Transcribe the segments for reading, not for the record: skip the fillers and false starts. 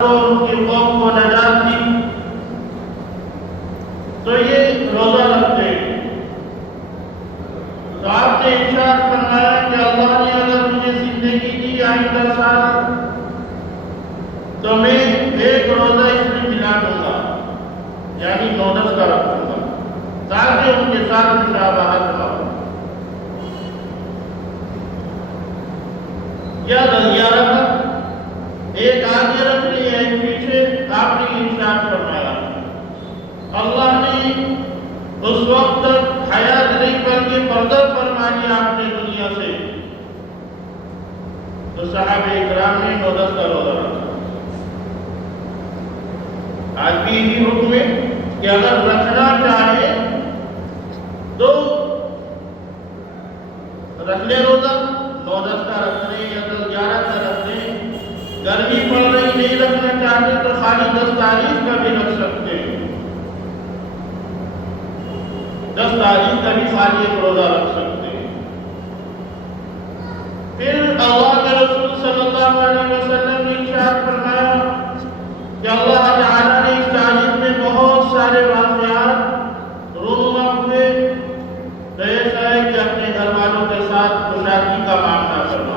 ان کی قوم کو نجات دی تو یہ روزہ رکھتے. تو آپ نے ارشاد فرمایا کہ اللہ نے اگر مجھے زندگی دی آئندہ سال تو میں ایک روزہ اس میں ملا دوں گا، یعنی 9-10 کا رکھوں گا تاکہ ان کے ساتھ مشابہت ہو. کیا دلیارہ تھا؟ ایک آگے رکھ لی ہے ایک پیچھے. آپ نے ارشاد فرمایا اللہ نے اس وقت تک حیات نہیں بلکہ پردہ فرما دیا آپ نے دنیا سے. تو صحابہ اکرام نے 9-10 کا روزہ رکھا. آج بھی یہی حکم ہے کہ اگر رکھنا چاہے تو رکھ لے روزہ، 9-10 کا رکھ لیں یا 10-11 کا رکھ لیں. گرمی پڑ رہی نہیں رکھنا چاہتے تو خالی 10 تاریخ کا بھی رکھ سکتے ہیں. 10 تاریخ کا بھی خالی ایک روزہ رکھ سکتے ہیں. پھر اللہ کے رسول صلی اللہ علیہ وسلم نے ارشاد فرمایا کہ اللہ تعالیٰ نے اس تاریخ میں بہت سارے واقعات رونما ہوئے. تو ایسا ہے کہ اپنے گھر والوں کے ساتھ خوشحالی کا معاملہ کرنا.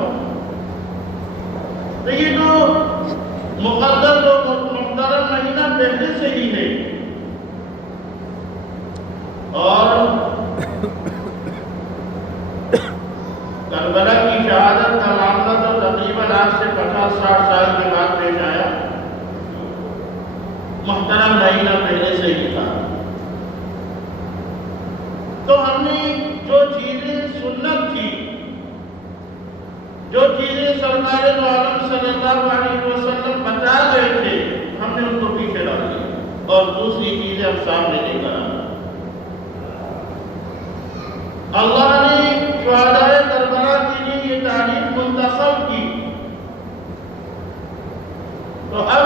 تو یہ جو مقدس و محترم مہینہ پہلے سے ہی ہے، اور کربلا کی شہادت کا معاملہ تو تقریباً آج سے 50-60 سال کے بعد پیش آیا. محترم مہینہ پہلے سے ہی تھا. تو ہم نے جو چیزیں سنت تھی، جو چیزیں سرکار دو عالم صلی اللہ علیہ وسلم بتا گئے تھے، ہم نے ان کو پیچھے ڈال دیا اور دوسری چیزیں ہم سامنے لے کر آئے. اللہ نے شہدائے کربلا کے لیے یہ تاریخ منتخب کی. تو اب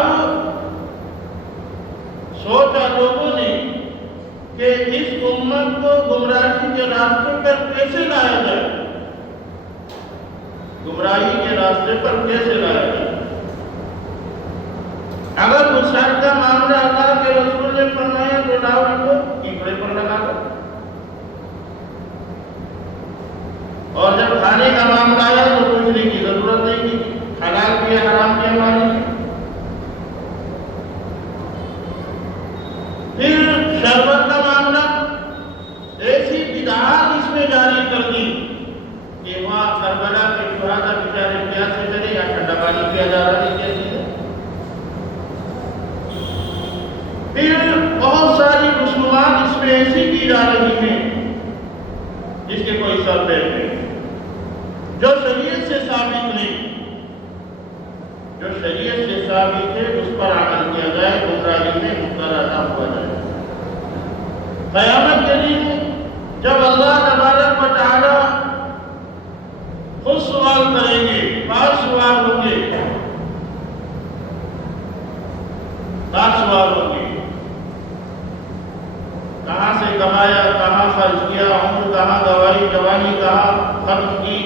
سوچا لوگوں نے کہ اس امت کو گمراہی کے راستے پر کیسے لایا جائے، گمراہی کے راستے پر کیسے لایا جائے. اگر مسائل کا معاملہ اللہ کے رسول نے فرمایا تو لاؤ ان کو کیپڑے پر لگا دو، اور جب کھانے کا معاملہ آیا تو پوچھنے کی ضرورت نہیں کی حلال بھی ہے حرام بھی ہماری. پھر شربت کا معاملہ ایسی بدعات اس میں جاری کر دی کہ وہاں کربلا کے شہداء بیچارے پیاسے چلے یا ٹھنڈا پانی پیا جا رہا ہے. پھر بہت ساری رسومات اس میں ایسی کی جا رہی ہیں جس کے کوئی سر پیر نہیں، جو شریعت سے ثابت نہیں. جو شریعت سے ثابت ہے اس پر عمل کیا جائے، گمراہی میں مبتلا نہ ہوا جائے. قیامت کے دن جب اللہ تبارک و تعالی خود سوال کریں گے، 5 سوال ہوں گے. 5 سوال ہوں گے. کہاں سے کمایا، کہاں خرچ کیا، عمر کہاں گوائی، جوانی کہاں خرچ کی.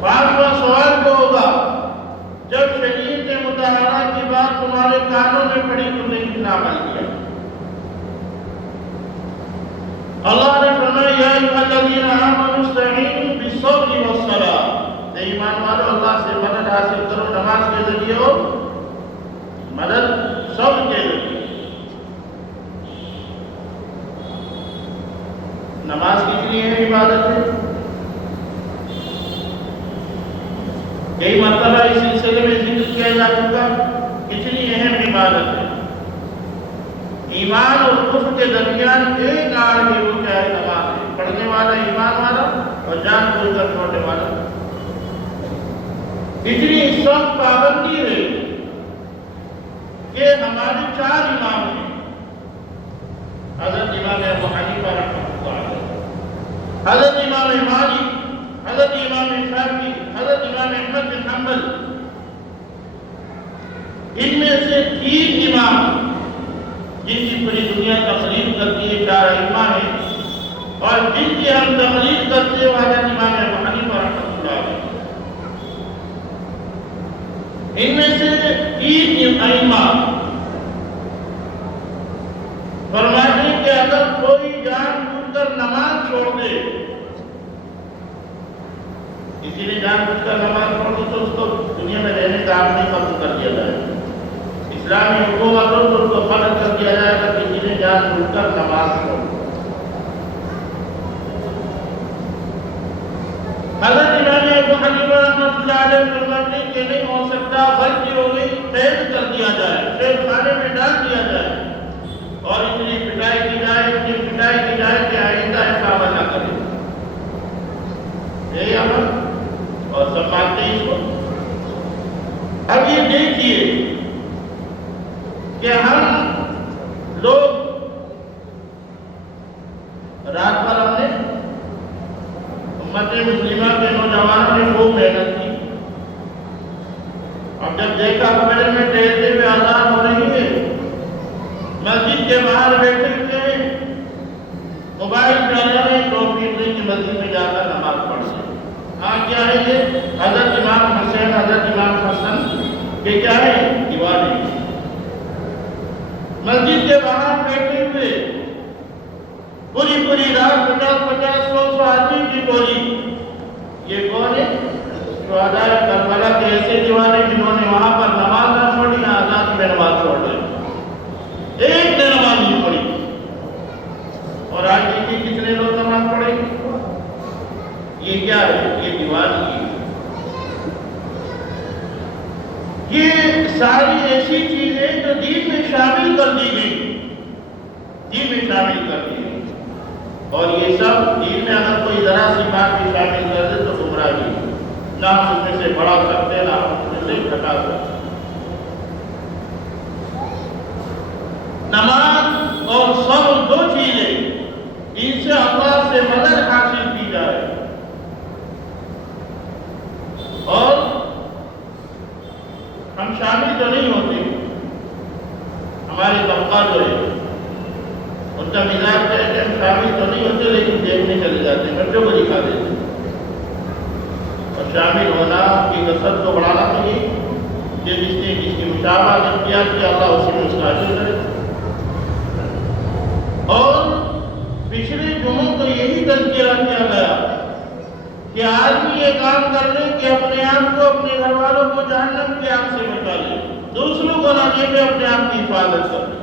5واں سوال کو ہوگا جب شریعت مطہرہ کی بات تمہارے کانوں میں پڑی تم نے کتنا عمل کیا. اللہ نے فرمایا یا ایھا الذین آمنوا استعینوا بالصبر والصلاۃ. ایمان والو اللہ سے مدد حاصل کرو نماز کے ذریعے ہو، مدد صبر کے ذریعے. نماز کتنی اہم عبادت ہے، کئی مرتبہ اس سلسلے میں ذکر کیا جا چکا. کتنی اہم عبادت ہے. ایمان اور کفر کے درمیان ایک آڑ ہے، وہ کیا ہے؟ نماز ہے. پڑھنے والا ایمان والا اور جان بوجھ کر چھوڑنے والا. اتنی سخت پابندی ہے کہ ہمارے 4 امام ہیں. حضرت امام ابو حنیفہ رحمۃ اللہ علیہ، حضرت امام مالک، حضرت امام شافعی، حضرت امام احمد بن حنبل. ان میں سے 3 امام جن کی پوری دنیا تقلید کرتی ہے 4 ائمہ ہیں، اور جن کی ہم تقلید کرتے ہیں حضرت امام ابو حنیفہ رحمۃ اللہ علیہ. ان میں سے ائمہ فرماتے ہیں کہ اگر کوئی جان بوجھ کر نماز چھوڑ دے، کسی نے جان بوجھ کر نماز چھوڑ دی تو اس کو دنیا میں رہنے کا حق نہیں ختم کر دیا جائے، اسلامی حکومت ہو تو اس کو ختم کر دیا جائے گا کسی نے جان بوجھ کر نماز چھوڑ دی۔ حضرت امام ابو حنیفہ رحمۃ اللہ علیہ فرماتے ہیں کہ نہیں ہو سکتا، غلطی ہو گئی قید کر دیا جائے، قید خانے میں ڈال دیا جائے اور اتنی پٹائی کی جائے کہ آئندہ ایسا عمل نہ کرے۔ یہی عمل اور سب مانتے ہیں اس کو۔ اب یہ دیکھیے کہ ہم لوگ رات بھر ہم نے امت مسلمہ کے نوجوانوں نے خوب محنت کی، اب جب دیکھا کمرے میں ٹہلتے ہوئے آزاد ہو رہی ہے، مسجد کے باہر بیٹھے ہوئے موبائل چلا رہے ہیں، ٹوپی کی مسجد میں جا کر نماز پڑھ رہے ہیں۔ ہاں کیا ہے یہ؟ حضرت امام حسین حضرت امام حسن یہ کیا ہے؟ دیوانے مسجد کے باہر بیٹھے ہوئے پوری رات 50-100 آدمی کی گولی، یہ کون ہے؟ شہداء کربلا کے ایسے دیوانے جنہوں نے وہاں پر نماز نہ چھوڑی، نہ آزادی میں نماز چھوڑ رہے، ایک نے نماز نہیں پڑھی۔ اور آج دیکھیے کتنے لوگ نماز پڑھیں گے؟ یہ کیا ہے؟ یہ دیوانگی ہے۔ یہ ساری ایسی چیزیں جو دین میں شامل کر دی گئی، دین میں شامل کر دی گئی، اور یہ سب دین میں اگر کوئی ذرا سی بات بھی شامل کر دے تو گمراہی ہے، نہ ہم اس میں سے بڑھا سکتے نہ ہم اس میں سے گھٹا سکتے۔ نماز اور صبر دو چیزیں، ان سے اللہ سے مدد حاصل کی جائے، اور ہم شامل تو نہیں ہوتے، ہمارے طبقہ جو ہے ان کا مزاج ہے کہ ہم شامل تو نہیں ہوتے لیکن دیکھنے چلے جاتے ہیں، بچوں کو دکھا دیتے ہیں، اور شامل ہونا کی کثرت کو بڑھانا چاہیے، جس نے جس کی مشابہت اختیار کی اللہ اسی میں اس کا اجر کرے۔ اور پچھلے جمعوں کو یہی تذکرہ کیا گیا کہ آدمی یہ کام کر لے کہ اپنے آپ کو اپنے گھر والوں کو جہنم کی آگ سے بچا لے، دوسروں کو نہ دے کے اپنے آپ کی حفاظت کر لے،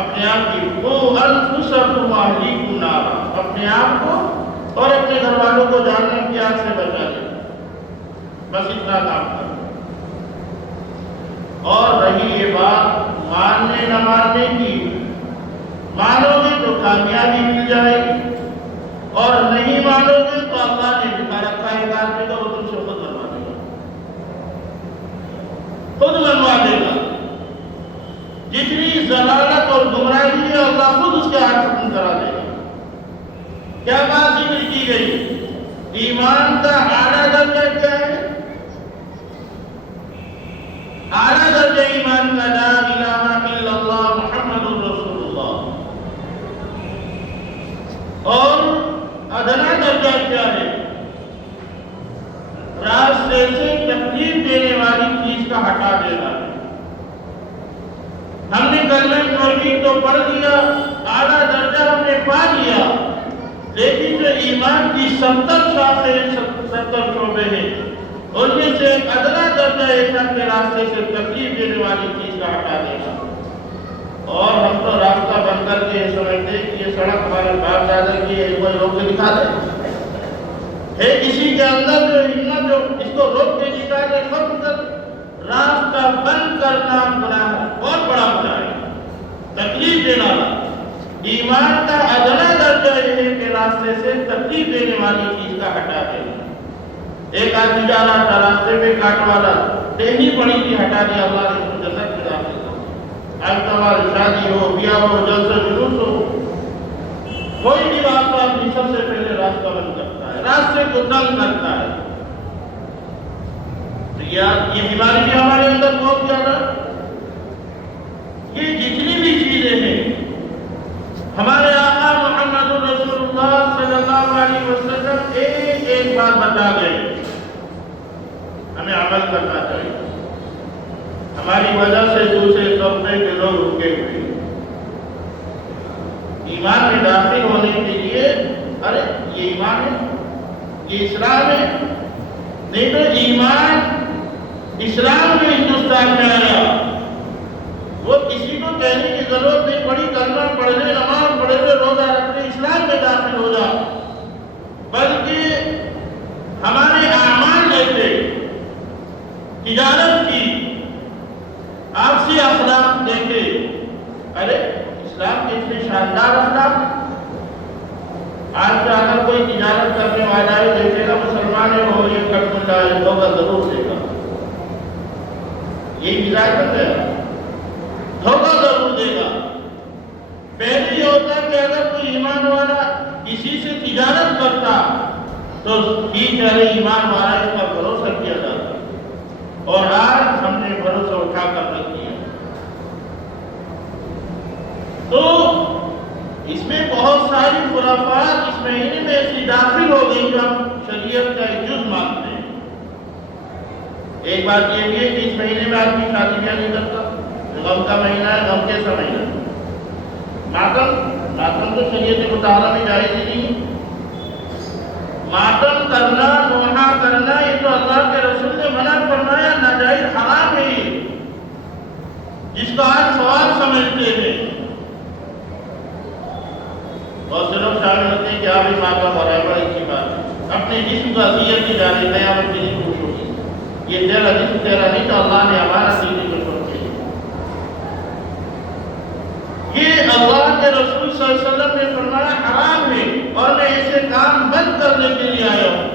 اپنے آپ کی قوا انفسکم واہلیکم نارا، اپنے آپ کو اور اپنے گھر والوں کو جہنم کی آگ سے بچا لے، بس اتنا کام کر لے۔ اور رہی یہ بات ماننے نہ ماننے کی، مانو گے تو کامیابی مل جائے گی، اور نہیں مانو گے تو اللہ نے دکھا رکھا ہے آدمی کا، وہ تم سے خود منوا دے گا، خود منوا دے گا۔ جتنی ضلالت اور گمراہی ہے اللہ خود اس کے ہاتھ ختم کرا دے گا۔ کیا بات ذکر کی گئی؟ ایمان کا اعلیٰ درجہ کیا ہے؟ اعلیٰ درجہ ایمان کا لا الہ الا اللہ محمد رسول اللہ، اور ادنا درجہ کیا ہے؟ راستے سے تکلیف دینے والی چیز کا ہٹا دینا ہے۔ ہم نے کلمہ توحید تو پڑھ لیا، اعلیٰ درجہ ہم نے پا لیا، لیکن جو ایمان کی 70 شاخیں 70 شعبے ہیں، ان میں سے ایک ادنا درجہ ایسا کہ راستے سے تکلیف دینے والی چیز کا ہٹا دینا۔ اور ہم تو راستہ بند کر کے سمجھتے کہ یہ سڑک ہمارے باپ دادا کی ہے، کوئی روک کے دکھا دے، ہے کسی کے اندر جو ہمت جو اس کو روک کے دکھا دے، ختم کر۔ راستہ بند کرنا گناہ ہے، بہت بڑا گناہ ہے، تکلیف دینا۔ ایمان کا ادنا درجہ یہ ہے کہ راستے سے تکلیف دینے والی چیز کا ہٹا دینا۔ ایک آدمی جا رہا تھا، راستے میں کاٹ والا ٹہنی پڑی تھی، ہٹا دیا، اللہ نے اس کو جنت میں داخل کر۔ آج تمہاری شادی ہو، بیاہ ہو، جلسہ جلوس ہو، کوئی بھی راستہ اپنی سب سے پہلے راستہ بند کرتا ہے، راستے کو تنگ کرتا ہے۔ تو یہ بیماری بھی ہمارے اندر بہت زیادہ، یہ جتنی بھی چیزیں ہیں ہمارے آقا محمد رسول اللہ صلی اللہ علیہ وسلم ایک ایک بات بتا گئے، ہمیں عمل کرنا چاہیے۔ ہماری وجہ سے دوسرے طبقے کے لوگ رکے ہوئے ایمان میں داخل ہونے کے لیے. ارے یہ ایمان ہے، یہ اسلام ہے. نہیں تو ایمان اسلام جو ہندوستان میں آیا وہ کسی کو کہنے کی ضرورت نہیں پڑی کلمہ پڑھ لے، نماز پڑھ لے، روزہ رکھ لے، اسلام میں داخل ہو جا. بلکہ ہمارے اعمال دیکھے، تجارت کی، آپسی اخلاق دیکھے. ارے اسلام کے اتنے شاندار اخلاق. آج سے اگر کوئی تجارت کرنے والا ہے دیکھے گا مسلمان ہے وہ یہ کٹ ملا ہے دھوکہ ضرور دے گا. یہ مزاج بن گیا، دھوکہ ضرور دے گا. پہلے یہ ہوتا کہ اگر کوئی ایمان والا کسی سے تجارت کرتا تو ٹھیک ہے ایمان والا اس پر بھروسہ کیا جاتا. اور آج ہم نے بھروسہ اٹھا کر رکھ دیا. تو اس میں بہت ساری خرافات اس مہینے میں ایسی داخل ہو گئی جو ہم شریعت کا ایک جز مانتے ہیں. ایک بات یہ بھی ہے کہ اس مہینے میں آدمی شادی بیاہ نہیں کرتا. غم کا مہینہ ہے، غم کیسا مہینہ ہے. ماتم تو شریعت مطالعہ میں جائز ہی نہیں. ماتم کرنا، نوحہ کرنا یہ تو اللہ کے رسول نے منع فرمایا، ناجائز حرام ہے. یہ جس کا آج سوال سمجھتے ہیں بہت سے لوگ شامل ہوتے ہیں کہ آپ ہی ماتم ہو رہا ہے، بڑی اچھی بات ہے. اپنے جسم کا اذیت کی جانے قیامت کے لیے خوش ہوگی. یہ تیرا جسم تیرا نہیں تو اللہ نے ہمارا سینے کو چھوڑ دیا. یہ اللہ کے رسول صلی اللہ علیہ وسلم نے فرمایا حرام ہے. اور میں ایسے کام بند کرنے کے لیے آیا ہوں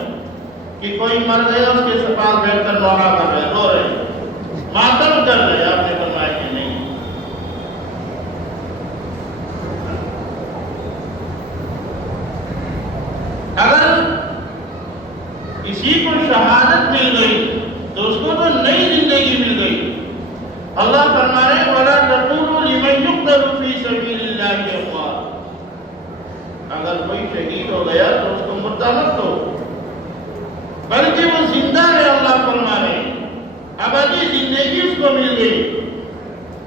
کہ کوئی مر گیا اس کے پاس بیٹھ کر نوحہ کر رہے، رو رہے، ماتم کر رہے. آپ نے فرمایا کہ نہیں. اگر کسی کو شہادت مل گئی تو اس کو تو نئی زندگی مل گئی. اللہ فرما رہے وَلَا تَقُولُوا لِمَنْ يُقْتَلُ فِي سَبِيلِ اللَّهِ أَمْوَاتٌ. اگر کوئی شہید ہو گیا تو اس کو مردہ مت دو، بلکہ وہ زندہ ہے. اللہ فرما رہے ابدی زندگی اس کو مل گئی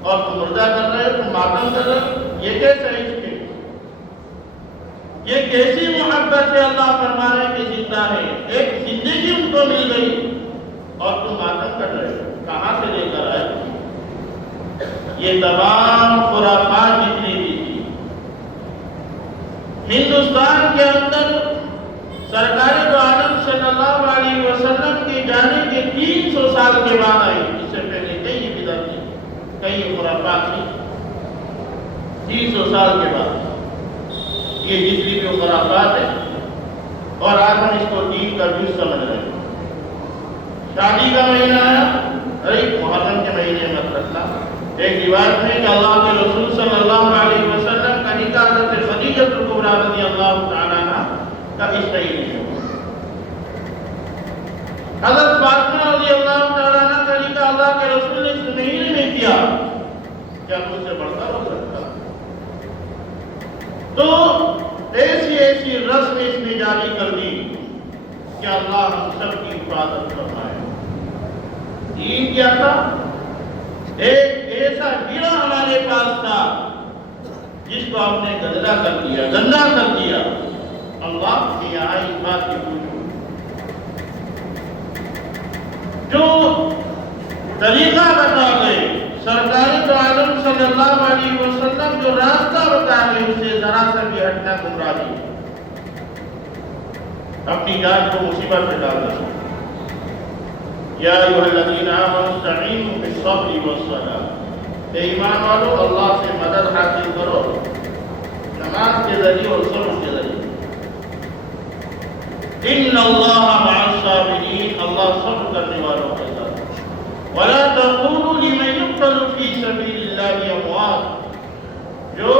اور تم مردہ کر رہے ہو، تم ماتم کر رہے ہو. یہ کیسا ہے؟ اس کے یہ کیسی محبت ہے؟ اللہ فرما رہے کہ زندہ ہے، ایک زندگی ان کو مل گئی اور تم ماتم کر رہے ہو. کہاں سے لے کر آئے؟ یہ تمام خرافات جتنی بھی تھی ہندوستان کے اندر سرکار دو عالم صلی اللہ علیہ وسلم کے جانے کے 300 سال کے بعد آئی. اس سے پہلے کئی بدعت تھی، کئی خرافات تھی. 300 سال کے بعد یہ جتنی بھی خرافات ہے اور آج ہم اس کو دین کا جز سمجھ رہے ہیں. شادی کا مہینہ ہے، ارے محرم کے مہینے مت رکھنا. ایک روایت میں کہ اللہ کے رسول صلی اللہ علیہ وسلم کا نکاح حضرت خدیجہ کبریٰ رضی اللہ تعالیٰ عنہا کا اس مہینے میں ہوا. حضرت فاطمہ رضی اللہ تعالیٰ عنہ کا نکاح اللہ کے رسول نے اس مہینے میں کیا. کیا مجھ سے بڑھ کر ہو سکتا؟ تو ایسی رسم اس میں جاری کر دی کہ اللہ ہم سب کی حفاظت فرمائے. دین کیا تھا؟ ایک ایسا گرہ ہمارے پاس تھا جس کو ہم نے گندہ کر دیا، گندا کر دیا. اللہ کی یہاں اس بات کی پوچھو جو طریقہ بتا گئے سرکار دو عالم صلی اللہ علیہ وسلم، جو راستہ بتا گئے اسے ذرا سا بھی ہٹنا گمراہی، اپنی جان کو مصیبت میں ڈال دو. یا ایھا الذین آمنوا استعینوا بالصبر والصلاۃ. اے ایمان والو اللہ سے مدد حاصل کرو نماز کے ذریعے اور صبر کے ذریعے. ان اللہ مع الصابرین، اللہ صبر کرنے والوں کے ساتھ. ولا تقولوا لمن يقتل في سبيل الله اموات. جو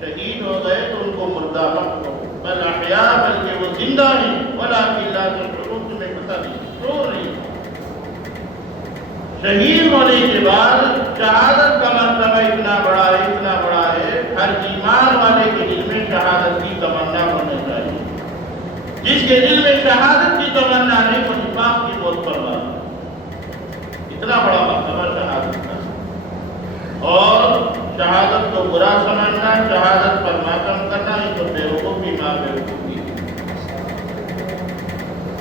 شہید ہو گئے تو ان کو مردہ مت کہو، بل احیاء، بلکہ وہ زندہ ہیں. ولکن لا تشعرون، تمہیں پتہ نہیں، شعور نہیں. شہید ہونے کے بعد شہادت کا مرتبہ اتنا بڑا ہے، اتنا بڑا ہے. ہر ایمان والے کے دل میں شہادت کی تمنا ہونا چاہیے. جس کے دل میں شہادت کی تمنا نہیں وہ نفاق کی بہت پرواہ. اتنا بڑا مرتبہ شہادت. اور شہادت کو برا سمجھنا، شہادت پر ماتم کرنا، یہ تو بیوقوفی ماں بیوقوفی ہے۔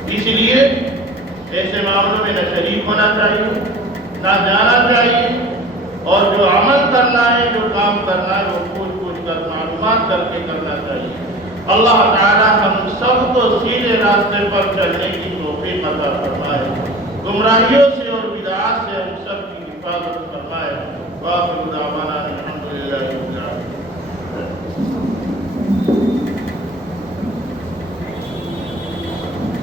اس لیے ایسے معاملوں میں نہ شریک ہونا چاہیے، نہ جانا چاہیے، اور جو عمل کرنا ہے، جو کام کرنا ہے، وہ پوچھ کر معلومات کر کے کرنا چاہیے۔ اللہ تعالی ہم سب کو سیدھے راستے پر چلنے کی توفیق عطا فرمائے، گمراہیوں سے اور بدعات سے ہم سب کی حفاظت فرمائے۔ وآخر دعوانا